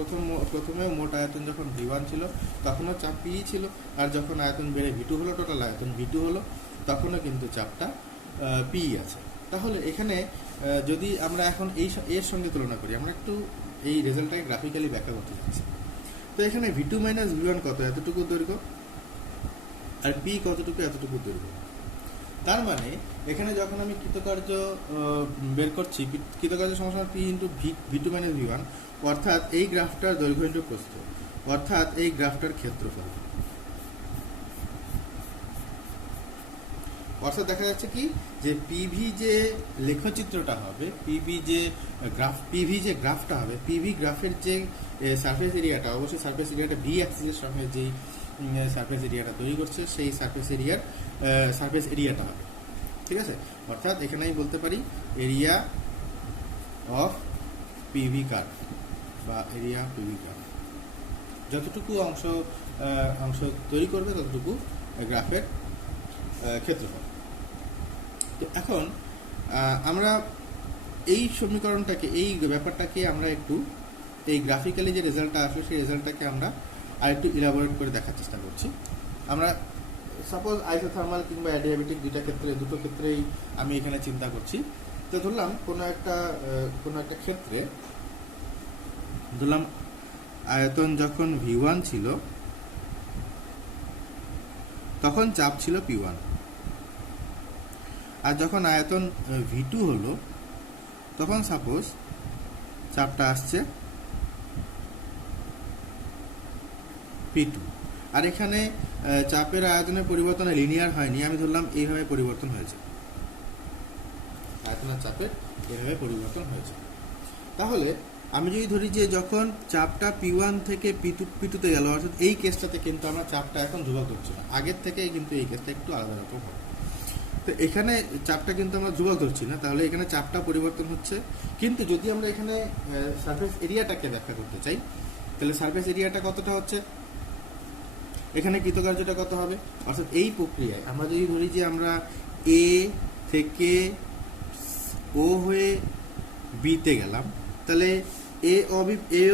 প্রথমেও মোট আয়তন যখন v1 ছিল তখনও চাপ পি ছিল, আর যখন আয়তন বেড়ে v2 হলো, টোটাল আয়তন v2 হলো, তখনও কিন্তু চাপটা পি আছে। তাহলে এখানে যদি আমরা এখন এর সঙ্গে তুলনা করি, আমরা একটু এই রেজাল্টটাকে গ্রাফিক্যালি ব্যাখ্যা করতে চাচ্ছি। তো এখানে v2 মাইনাস v1 কত, এতটুকু দৈর্ঘ্য, আর পি কতটুকু, এতটুকু দৈর্ঘ্য। তার মানে এখানে যখন আমি কৃতকার্য বের করছি, কৃতকার্য সমান P into v2 minus v1, অর্থাৎ এই গ্রাফটার দৈর্ঘ্য ইন্টু প্রস্থ, অর্থাৎ এই গ্রাফটার ক্ষেত্রফল। অর্থাৎ দেখা যাচ্ছে কি যে পিভি যে লেখচিত্রটা হবে, পিভি যে গ্রাফটা হবে, পিভি গ্রাফের যে সারফেস এরিয়াটা, অবশ্যই সারফেস এরিয়াটা ভি অ্যাক্সিসের সঙ্গে যেই সারফেস এরিয়াটা তৈরি করছে সেই সারফেস এরিয়াটা হবে, ঠিক আছে? অর্থাৎ এখানে আমি বলতে পারি এরিয়া অফ পিভি কার্ভ বা এরিয়া পিভি কার্ভ, যতটুকু অংশ তৈরি করবে ততটুকু গ্রাফের ক্ষেত্রফল। তো এখন আমরা এই সমীকরণটাকে, এই ব্যাপারটাকে আমরা একটু এই গ্রাফিক্যালি যে রেজাল্টটা আসবে সেই রেজাল্টটাকে আমরা আর একটু ইলাবোরেট করে দেখার চেষ্টা করছি। আমরা সাপোজ আইসোথার্মাল কিংবা অ্যাডিয়াবেটিক দুটো ক্ষেত্রেই আমি এখানে চিন্তা করছি। তো ধরলাম কোনো একটা ক্ষেত্রে, ধরলাম আয়তন যখন v1 ছিল তখন চাপ ছিল p1, আর যখন আয়তন v2 হলো তখন সাপোজ চাপটা আসছে p2। আর এখানে চাপের আয়তনের পরিবর্তন লিনিয়ার হয়নি, আমি ধরলাম এইভাবে পরিবর্তন হয়েছে, আয়তনের চাপের এইভাবে পরিবর্তন হয়েছে। তাহলে আমি যদি ধরি যে যখন চাপটা p1 থেকে p2 গেল, অর্থাৎ এই কেসটাতে কিন্তু আমরা চাপটা এখন ধ্রুবক ধরছি না, আগের থেকে কিন্তু এই কেসটা একটু আলাদা রকম হবে। তো এখানে চাপটা কিন্তু আমরা ধ্রুবক ধরছি না, তাহলে এখানে চাপটা পরিবর্তন হচ্ছে। কিন্তু যদি আমরা এখানে সারফেস এরিয়াটাকে ব্যাখ্যা করতে চাই, তাহলে সারফেস এরিয়াটা কতটা হচ্ছে, এখানে কৃতকার্যটা কত হবে, অর্থাৎ এই প্রক্রিয়ায় আমরা যদি ধরি যে আমরা এ থেকে ও হয়ে বিতে গেলাম, তাহলে এ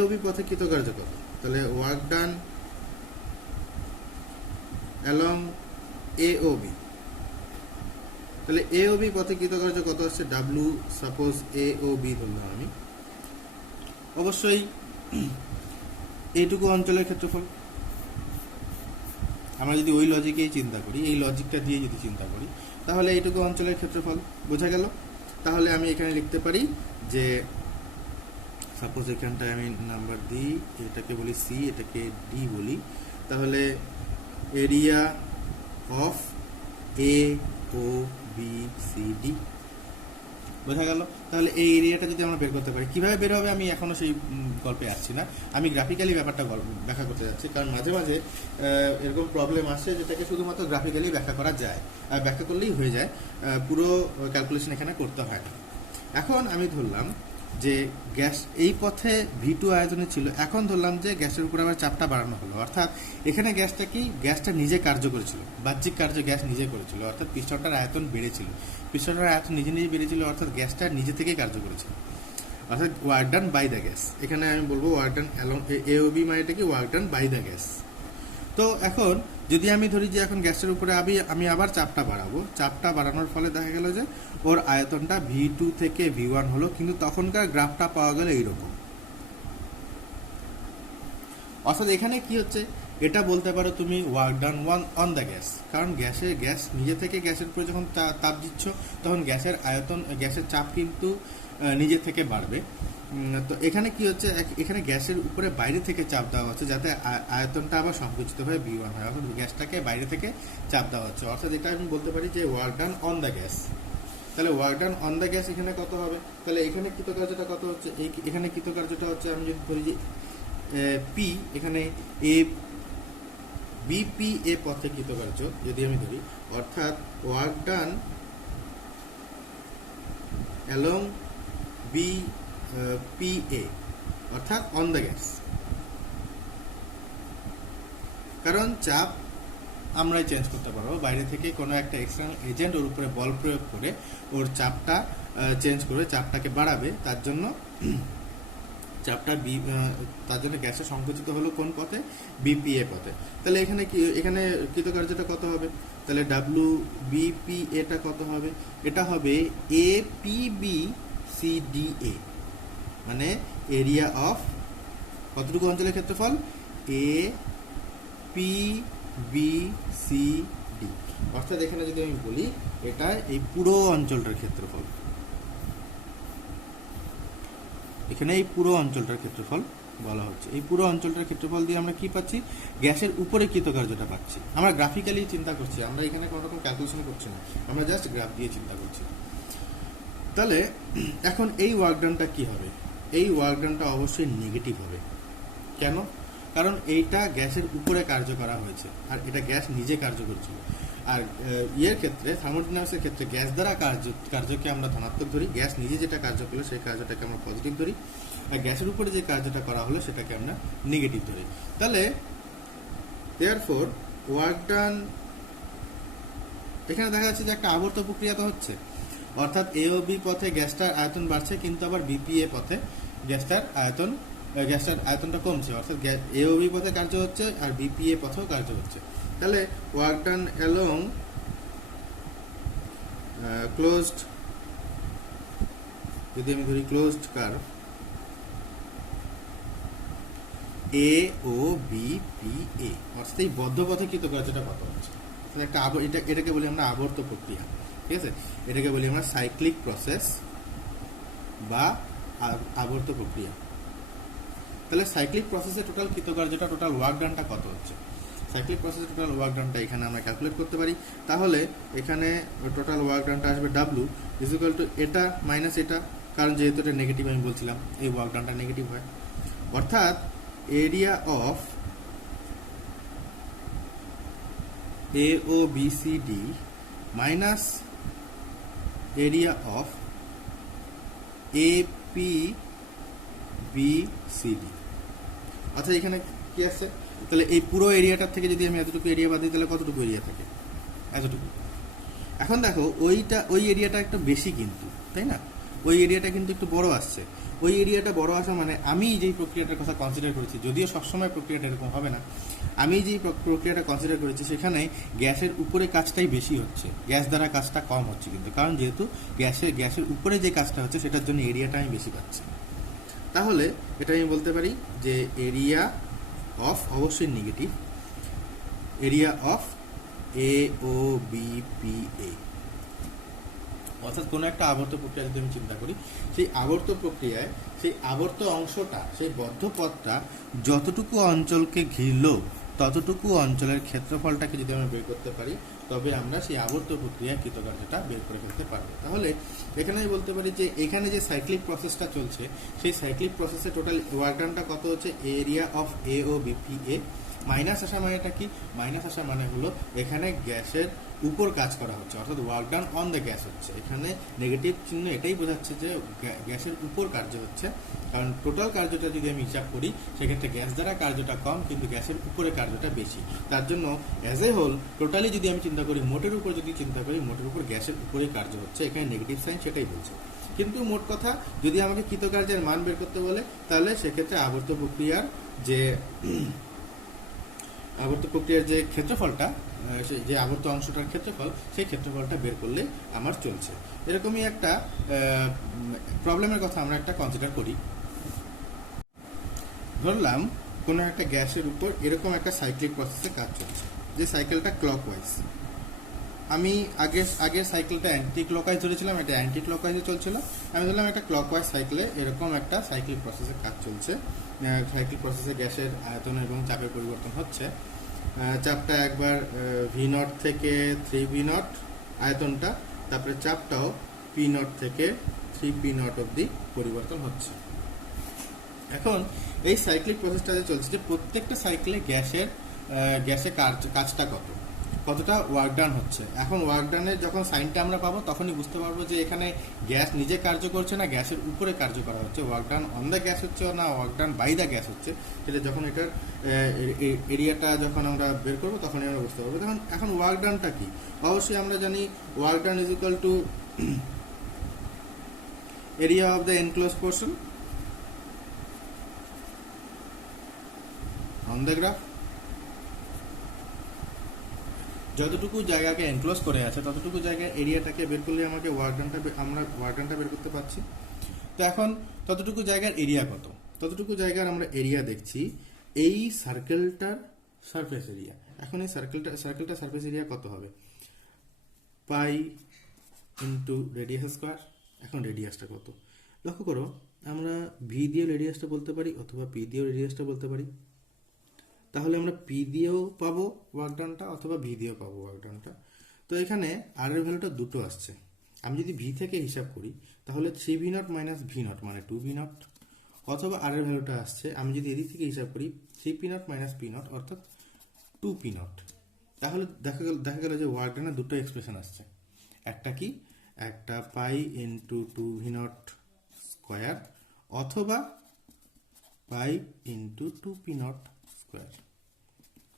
ও বি পথে কৃতকার্য কত, তাহলে ওয়ার্ক ডান অ্যালং এ ও বি, তাহলে এ ও বি পথে কৃতকার্য কত হচ্ছে ডাব্লিউ, সাপোজ এ ও বি ধরলাম আমি, অবশ্যই এইটুকু অঞ্চলের ক্ষেত্রফল। আমরা যদি ওই লজিকেই চিন্তা করি, এই লজিকটা দিয়ে যদি চিন্তা করি, তাহলে এইটুকু অঞ্চলের ক্ষেত্রফল বোঝা গেল। তাহলে আমি এখানে লিখতে পারি যে সাপোজ এখানটায় আমি নাম্বার দিই, এটাকে বলি সি, এটাকে ডি বলি, তাহলে area of A O B C D, বোঝা গেল? তাহলে এই এরিয়াটা যদি আমরা বের করতে পারি, কিভাবে বের হবে আমি এখনো সেই গল্পে আসছি না, আমি গ্রাফিক্যালি ব্যাপারটা ব্যাখ্যা করতে যাচ্ছি, কারণ মাঝে মাঝে এরকম প্রবলেম আসে যেটাকে শুধুমাত্র গ্রাফিক্যালি ব্যাখ্যা করা যায়, আর ব্যাখ্যা করলেই হয়ে যায়, পুরো ক্যালকুলেশন এখানে করতে হয় না। এখন আমি ধরলাম যে গ্যাস এই পথে V2 আয়তনে ছিল, এখন ধরলাম যে গ্যাসের উপরে আবার চাপটা বাড়ানো হলো, অর্থাৎ এখানে গ্যাসটা নিজে কার্য করেছিল, বাহ্যিক কার্য গ্যাস নিজে করেছিল, অর্থাৎ পিস্টনটার আয়তন বেড়েছিল, পিস্টনটার আয়তন নিজে নিজে বেড়েছিল, অর্থাৎ গ্যাসটা নিজে থেকেই কার্য করেছিল, অর্থাৎ work done by the gas. এখানে আমি বলবো ওয়ার্ক ডান অ্যালং AOB মানেটা কি, work done by the gas. তো এখন যদি আমি ধরি যে এখন গ্যাসের উপরে আমি আবার চাপটা বাড়াবো, চাপটা বাড়ানোর ফলে দেখা গেল যে ওর আয়তনটা V2 থেকে V1 হলো, কিন্তু তখনকার গ্রাফটা পাওয়া গেল এইরকম। অর্থাৎ এখানে কি হচ্ছে, এটা বলতে পারো তুমি work done on the gas, কারণ গ্যাস নিজে থেকে গ্যাসের উপরে যখন তাপ দিচ্ছ তখন গ্যাসের চাপ কিন্তু নিজে থেকে বাড়বে। তো এখানে কি হচ্ছে, এখানে গ্যাসের উপরে বাইরে থেকে চাপ দেওয়া হচ্ছে যাতে আয়তনটা আবার সংকুচিত হয়ে V1 হয়, অর্থাৎ গ্যাসটাকে বাইরে থেকে চাপ দেওয়া হচ্ছে, অর্থাৎ এটা আমি বলতে পারি যে work done on the gas. তাহলে work done on the gas এখানে কত হবে, তাহলে এখানে কৃতকার্যটা কত হচ্ছে, এখানে কৃতকার্যটা হচ্ছে, আমি যদি ধরি যে P, এখানে BPA পথে কৃতকার্য যদি আমি ধরি, অর্থাৎ ওয়ার্ক ডান অ্যালং BPA অর্থাৎ অন দ্য গ্যাস, কারণ চাপ আমরাই চেঞ্জ করতে পারবো, বাইরে থেকে কোনো একটা এক্সটার্নাল এজেন্ট ওর উপরে বল প্রয়োগ করে ওর চাপটা চেঞ্জ করে চাপটাকে বাড়াবে, তার জন্য গ্যাসটা সংকুচিত হলো কোন পথে, BPA পথে। তাহলে এখানে কৃতকার্যটা কত হবে, তাহলে WBPA কত হবে, এটা হবে APBCDA, মানে এরিয়া অফ কতটুকু অঞ্চলের ক্ষেত্রফল, APBCD, অর্থাৎ এখানে যদি আমি বলি এটা এই পুরো অঞ্চলটার ক্ষেত্রফল, এখানে এই পুরো অঞ্চলটার ক্ষেত্রফল বলা হচ্ছে। এই পুরো অঞ্চলটার ক্ষেত্রফল দিয়ে আমরা কি পাচ্ছি, গ্যাসের উপরে কৃতকার্যটা পাচ্ছি। আমরা গ্রাফিক্যালি চিন্তা করছি, আমরা এখানে কোনো রকম ক্যালকুলেশন করছি না, আমরা জাস্ট গ্রাফ দিয়ে চিন্তা করছি। তাহলে এখন এই ওয়ার্ক ডানটা কি হবে, এই ওয়ার্ক ডানটা অবশ্যই নেগেটিভ হবে। কেন, কারণ এইটা গ্যাসের উপরে কার্য করা হয়েছে, আর এটা গ্যাস নিজে কার্য করছিল। আর ইয়ের ক্ষেত্রে, থার্মোডাইনামিক্সের ক্ষেত্রে গ্যাস দ্বারা কার্যকে আমরা ধনাত্মক ধরি, গ্যাস নিজে যেটা কার্য করলো সেই কার্যটাকে আমরা পজিটিভ ধরি, আর গ্যাসের উপরে যে কার্যটা করা হলো সেটাকে আমরা নেগেটিভ ধরি। তাহলে দেয়ারফর ওয়ার্ক ডান, এখানে দেখা যাচ্ছে যে একটা আবর্ত প্রক্রিয়া তো হচ্ছে, অর্থাৎ AOB পথে গ্যাসটার আয়তন বাড়ছে, কিন্তু আবার BPA পথে গ্যাসটার আয়তনটা কমছে, অর্থাৎ AOB পথে কার্য হচ্ছে আর BPA পথেও কার্য হচ্ছে। তাহলে ওয়ার্ক ডান অ্যালং ক্লোজড, যদি আমি ধরি ক্লোজড কার্ভ AOBPA, অর্থাৎ এই বদ্ধ পথে কৃতকার্যটা কত হচ্ছে, এটাকে বলি আমরা আবর্ত প্রক্রিয়া, ঠিক আছে, এটাকে বলি আমরা সাইক্লিক প্রসেস বা আবর্ত প্রক্রিয়া। তাহলে সাইক্লিক প্রসেসে টোটাল কৃতকার্যটা, টোটাল ওয়ার্ক ডানটা কত হচ্ছে, সাইক্লিক প্রসেসে টোটাল ওয়ার্ক ডানটা এখানে আমরা ক্যালকুলেট করতে পারি। তাহলে এখানে টোটাল ওয়ার্ক ডানটা আসবে W ইকুয়াল টু এটা মাইনাস এটা, কারণ যেহেতু এটা নেগেটিভ আমি বলছিলাম এই ওয়ার্ক ডানটা নেগেটিভ হয়, অর্থাৎ area of AOBCD minus area of APBCD, অর্থাৎ এখানে কি আসছে, তাহলে এই পুরো এরিয়াটার থেকে যদি আমি এতটুকু এরিয়া বাদ দিই তাহলে কতটুকু এরিয়া থাকে, এতটুকু। এখন দেখো ওই এরিয়াটা একটু বেশি কিন্তু, তাই না, ওই এরিয়াটা কিন্তু একটু বড় আসছে, ওই এরিয়াটা বড় আসা মানে আমি যেই প্রক্রিয়াটার কথা কনসিডার করেছি, যদিও সবসময় প্রক্রিয়াটা এরকম হবে না, আমি যেই প্রক্রিয়াটা কনসিডার করেছি সেখানে গ্যাসের উপরে কাজটাই বেশি হচ্ছে, গ্যাস দ্বারা কাজটা কম হচ্ছে, কিন্তু কারণ যেহেতু গ্যাসের উপরে যে কাজটা হচ্ছে সেটার জন্য এরিয়াটা আমি বেশি পাচ্ছি। তাহলে এটা আমি বলতে পারি যে এরিয়া অফ, অবশ্যই নেগেটিভ, এরিয়া অফ AOBPA, অর্থাৎ কোনো একটা আবর্ত প্রক্রিয়া যদি আমি চিন্তা করি, সেই আবর্ত প্রক্রিয়ায় সেই আবর্ত অংশটা, সেই বদ্ধ পথটা যতটুকু অঞ্চলকে ঘিরল ততটুকু অঞ্চলের ক্ষেত্রফলটাকে যদি আমরা বের করতে পারি, তবে আমরা সেই আবর্ত প্রক্রিয়া কৃতকার্যটা বের করে ফেলতে পারবো। তাহলে এখানে আমি বলতে পারি যে এখানে যে সাইক্লিক প্রসেসটা চলছে, সেই সাইক্লিক প্রসেসে টোটাল ওয়ার্ক ডানটা কত হচ্ছে, area of A O B P A. Minus আসা মানেটা কি? মাইনাস আসা মানে হলো এখানে গ্যাসের উপর কাজ করা হচ্ছে, অর্থাৎ work done on the gas হচ্ছে। এখানে নেগেটিভ চিহ্ন এটাই বোঝাচ্ছে যে গ্যাসের উপর কার্য হচ্ছে, কারণ টোটাল কার্যটা যদি আমি হিসাব করি সেক্ষেত্রে গ্যাস দ্বারা কার্যটা কম, কিন্তু গ্যাসের উপরে কার্যটা বেশি। তার জন্য অ্যাজ এ হোল টোটালি যদি আমি চিন্তা করি, মোটের উপর যদি চিন্তা করি, মোটের উপর গ্যাসের উপরে কার্য হচ্ছে, এখানে নেগেটিভ সাইন সেটাই বলছে। কিন্তু মোট কথা যদি আমাকে কৃতকার্যের মান বের করতে বলে, তাহলে সেক্ষেত্রে আবর্ত প্রক্রিয়ার যে ক্ষেত্রফলটা, যে আবর্ত অংশটার ক্ষেত্রফল, সেই ক্ষেত্রফলটা বের করলে আমার চলছে। এরকমই একটা প্রবলেমের কথা আমরা একটা কনসিডার করি। ধরলাম কোনো একটা গ্যাসের উপর এরকম একটা সাইক্লিক প্রসেসে কাজ চলছে, যে সাইকেলটা ক্লকওয়াইজ। আমি আগের সাইকেলটা অ্যান্টি ক্লকওয়াইজ ধরেছিলাম, এটা অ্যান্টি ক্লকওয়াইজে চলছিল। আমি ধরলাম একটা ক্লকওয়াইজ সাইকেলে এরকম একটা সাইক্লিক প্রসেসে কাজ চলছে। সাইক্লিক প্রসেসে গ্যাসের আয়তন এবং চাপের পরিবর্তন হচ্ছে। চাপটা একবার ভি নট থেকে 3 ভি নট আয়তনটা, তারপরে চাপটাও পি নট থেকে 3 পি নট অবধি পরিবর্তন হচ্ছে। এখন এই সাইক্লিক প্রসেসটা যে চলছে, যে প্রত্যেকটা সাইকেলে গ্যাসের কাজটা কতটা ওয়ার্ক ডান হচ্ছে। এখন ওয়ার্ক ডানের যখন সাইনটা আমরা পাবো, তখনই বুঝতে পারবো যে এখানে গ্যাস নিজে কার্য করছে না, গ্যাসের উপরে কার্য করা হচ্ছে। Work done on the gas হচ্ছে না work done by the gas হচ্ছে, সেটা যখন এটার এরিয়াটা যখন আমরা বের করবো তখনই আমরা বুঝতে পারবো। এখন ওয়ার্ক ডানটা কি? অবশ্যই আমরা জানি work done is equal two area of the enclose portion on the graph. যতটুকু জায়গাকে এনক্লোজ করে আছে ততটুকু জায়গায় এরিয়াটাকে বের করলে আমাকে আমরা ওয়ার্ক ডানটা বের করতে পারছি। তো এখন ততটুকু জায়গার এরিয়া কত? ততটুকু জায়গার আমরা এরিয়া দেখছি এই সার্কেলটার সারফেস এরিয়া। এখন এই সার্কেলটা সারফেস এরিয়া কত হবে? Pi into radius square. এখন রেডিয়াসটা কত? লক্ষ্য করো, আমরা ভি দিয়েও রেডিয়াসটা বলতে পারি অথবা পি দিয়েও রেডিয়াসটা বলতে পারি। তাহলে আমরা পি দিয়েও পাবো ওয়ার্ক ডানটা অথবা ভি দিয়েও পাবো ওয়ার্ক ডানটা। তো এখানে আর এর ভ্যালুটা দুটো আসছে। আমি যদি ভি থেকে হিসাব করি তাহলে 3 V naught minus V naught মানে 2 ভি নট, অথবা আর এর ভ্যালুটা আসছে আমি যদি এদিক থেকে হিসাব করি 3 P not minus P not অর্থাৎ 2 পি নট। তাহলে দেখা গেল যে ওয়ার্ক ডানের দুটো এক্সপ্রেশন আসছে। একটা কি? একটা pi into 2 V not square অথবা pi into 2 P not square.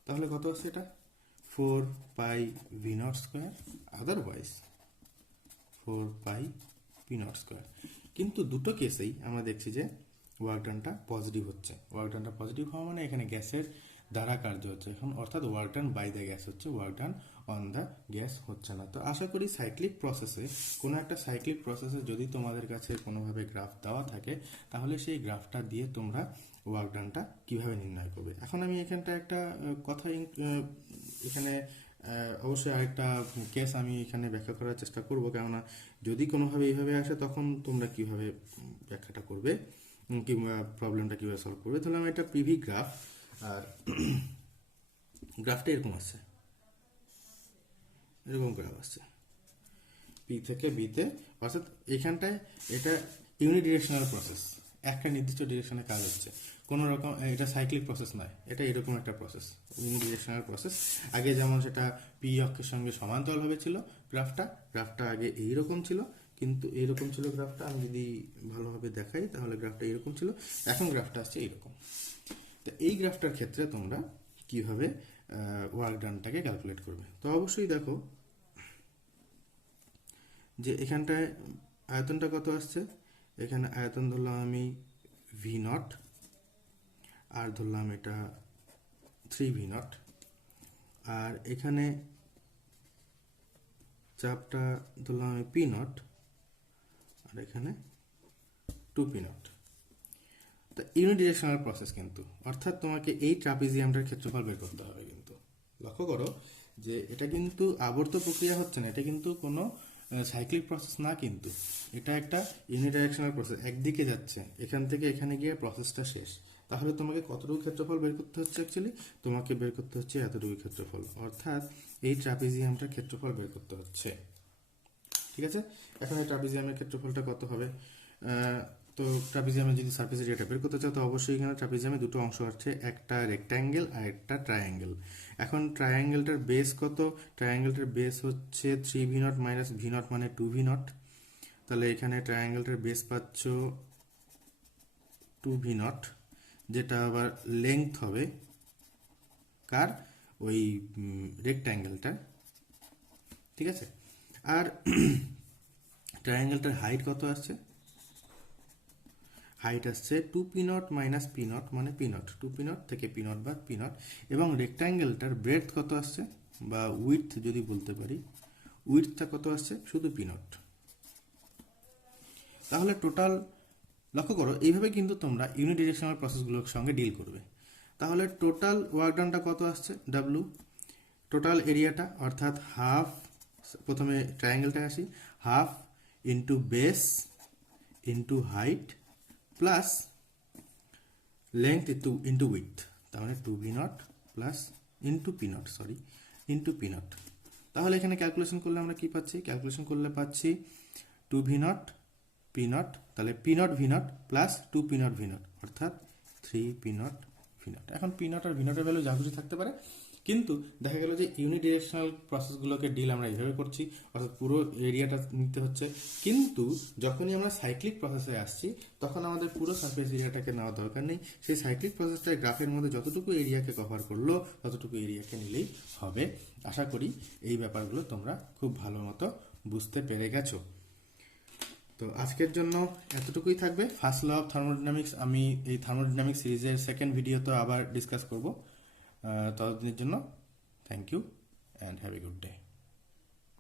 তাহলে কত হচ্ছে এটা? 4 pi V not square, otherwise 4 pi P not square. কিন্তু দুটো কেসেই আমরা দেখছি যে ওয়ার্ক ডানটা পজিটিভ হচ্ছে। ওয়ার্ক ডানটা পজিটিভ হওয়া মানে এখানে গ্যাসের দ্বারা কার্য হচ্ছে এখন, অর্থাৎ work done by the gas হচ্ছে, work done on the gas হচ্ছে না। তো আশা করি সাইক্লিক প্রসেসে, কোনো একটা সাইক্লিক প্রসেসে যদি তোমাদের কাছে কোনোভাবে গ্রাফ দেওয়া থাকে, তাহলে সেই গ্রাফটা দিয়ে তোমরা ওয়ার্ক ডানটা কিভাবে নির্ণয় করবে। এখন আমি এখানটা একটা কথা এখানে অবশ্যই আরেকটা কেস আমি এখানে ব্যাখ্যা করার চেষ্টা করব, কেননা যদি কোনোভাবে এইভাবে আসে তখন তোমরা কিভাবে ব্যাখ্যাটা করবে কিংবা প্রবলেমটা কিভাবে সলভ করবে। তাহলে আমি একটা পিভি গ্রাফ, আর গ্রাফটা এরকম আসছে, এরকম গ্রাফ আসছে পি থেকে বিতে, অর্থাৎ এখানটায় এটা ইউনিডিরেকশনাল প্রসেস, একটা নির্দিষ্ট ডিরেকশনে কাজ হচ্ছে, কোনো রকম এটা সাইক্লিক প্রসেস নয়, এটা এরকম একটা প্রসেস, ইউনিডিরেকশনাল প্রসেস। আগে যেমন সেটা পি অক্ষের সঙ্গে সমান্তরালভাবে ছিল গ্রাফটা আগে এইরকম ছিল, কিন্তু এইরকম ছিল গ্রাফটা। আমি যদি ভালোভাবে দেখাই তাহলে গ্রাফটা এরকম ছিল, এখন গ্রাফটা আসছে এইরকম। তো এই গ্রাফটার ক্ষেত্রে তোমরা কিভাবে ওয়ার্ক ডানটাকে ক্যালকুলেট করবে? তো অবশ্যই দেখো যে এখানটায় আয়তনটা কত আসছে। এখানে আয়তন ধরলাম আমি ভি নট, আর ধরলাম এটা 3 ভি নট, আর এখানে চাপটা ধরলাম আমি পি নট, আর এখানে 2 পি নট। তো ইউনিডিরেকশনাল প্রসেস কিন্তু, অর্থাৎ তোমাকে এই ট্রাপিজিয়ামটার ক্ষেত্রফল বের করতে হবে। কিন্তু লক্ষ্য করো যে এটা কিন্তু আবর্ত প্রক্রিয়া হচ্ছে না, এটা কিন্তু কোনো সাইক্লিক প্রসেস না, কিন্তু এটা একটা ইউনিডিরেকশনাল প্রসেস, একদিকে যাচ্ছে, এখান থেকে এখানে গিয়ে প্রসেসটা শেষ। তাহলে তোমাকে কতটুকু ক্ষেত্রফল বের করতে হচ্ছে? অ্যাকচুয়ালি তোমাকে বের করতে হচ্ছে এতটুকু ক্ষেত্রফল, অর্থাৎ এই ট্রাপিজিয়ামটার ক্ষেত্রফল বের করতে হচ্ছে। ঠিক আছে, এখন এই ট্রাপিজিয়ামের ক্ষেত্রফলটা কত হবে? তো ট্রাপিজিয়ামের যদি সারফেস এরিয়াটা বের করতে চাও তো অবশ্যই এখানে ট্রাপিজিয়ামে দুটো অংশ আছে, একটা রেক্ট্যাঙ্গেল আর একটা ট্রায়াঙ্গেল। এখন ট্রায়াঙ্গেলটার বেস কত? ট্রায়াঙ্গেলটার বেস হচ্ছে 3v0 মাইনাস v0 মানে 2v0। তাহলে এখানে ট্রায়াঙ্গেলটার বেস পাচ্ছ 2v0, যেটা আবার লেংথ হবে কার? ওই রেক্ট্যাঙ্গেলটা। ঠিক আছে, আর ট্রায়াঙ্গেলটার হাইট কত আসছে? হাইট আসছে 2p0 মাইনাস p0 মানে p0, 2p0 থেকে p0 বাদ p0। এবং রেক্ট্যাঙ্গেলটার ব্রেডথ কত আসছে, বা উইডথ যদি বলতে পারি, উইডথটা কত আসছে? শুধু p0। তাহলে টোটাল লক্ষ্য করো, এইভাবে কিন্তু তোমরা ইউনিডিরেকশনাল প্রসেসগুলোর সঙ্গে ডিল করবে। তাহলে টোটাল ওয়ার্ক ডানটা কত আসছে? ডাব্লু। টোটাল এরিয়াটা অর্থাৎ হাফ, প্রথমে ট্রায়াঙ্গেলটা আসি, half into base into height plus length into with, তার মানে 2v0 plus into p0, sorry into p0। তাহলে এখানে ক্যালকুলেশন করলে আমরা কি পাচ্ছি? ক্যালকুলেশন করলে পাচ্ছি 2v0 p0, তাহলে p0 v0 plus 2p0 v0 অর্থাৎ 3p0 v0। এখন p0 আর v0 এর ভ্যালু যা খুশি থাকতে পারে, কিন্তু দেখা গেল যে ইউনিডিরেকশনাল প্রসেসগুলোকে ডিল আমরা এইভাবে করছি, অর্থাৎ পুরো এরিয়াটা নিতে হচ্ছে। কিন্তু যখনই আমরা সাইক্লিক প্রসেসে আসছি তখন আমাদের পুরো সারফেস এরিয়াটাকে নেওয়ার দরকার নেই। সেই সাইক্লিক প্রসেসটার গ্রাফের মধ্যে যতটুকু এরিয়াকে কভার করলো ততটুকু এরিয়াকে নিলেই হবে। আশা করি এই ব্যাপারগুলো তোমরা খুব ভালো মতো বুঝতে পেরে গেছো। তো আজকের জন্য এতটুকুই থাকবে। ফার্স্ট ল অফ থার্মোডাইনামিক্স আমি এই থার্মোডাইনামিক্স সিরিজের সেকেন্ড ভিডিওতে আবার ডিসকাস করব। ততদিনের জন্য thank you and have a good day.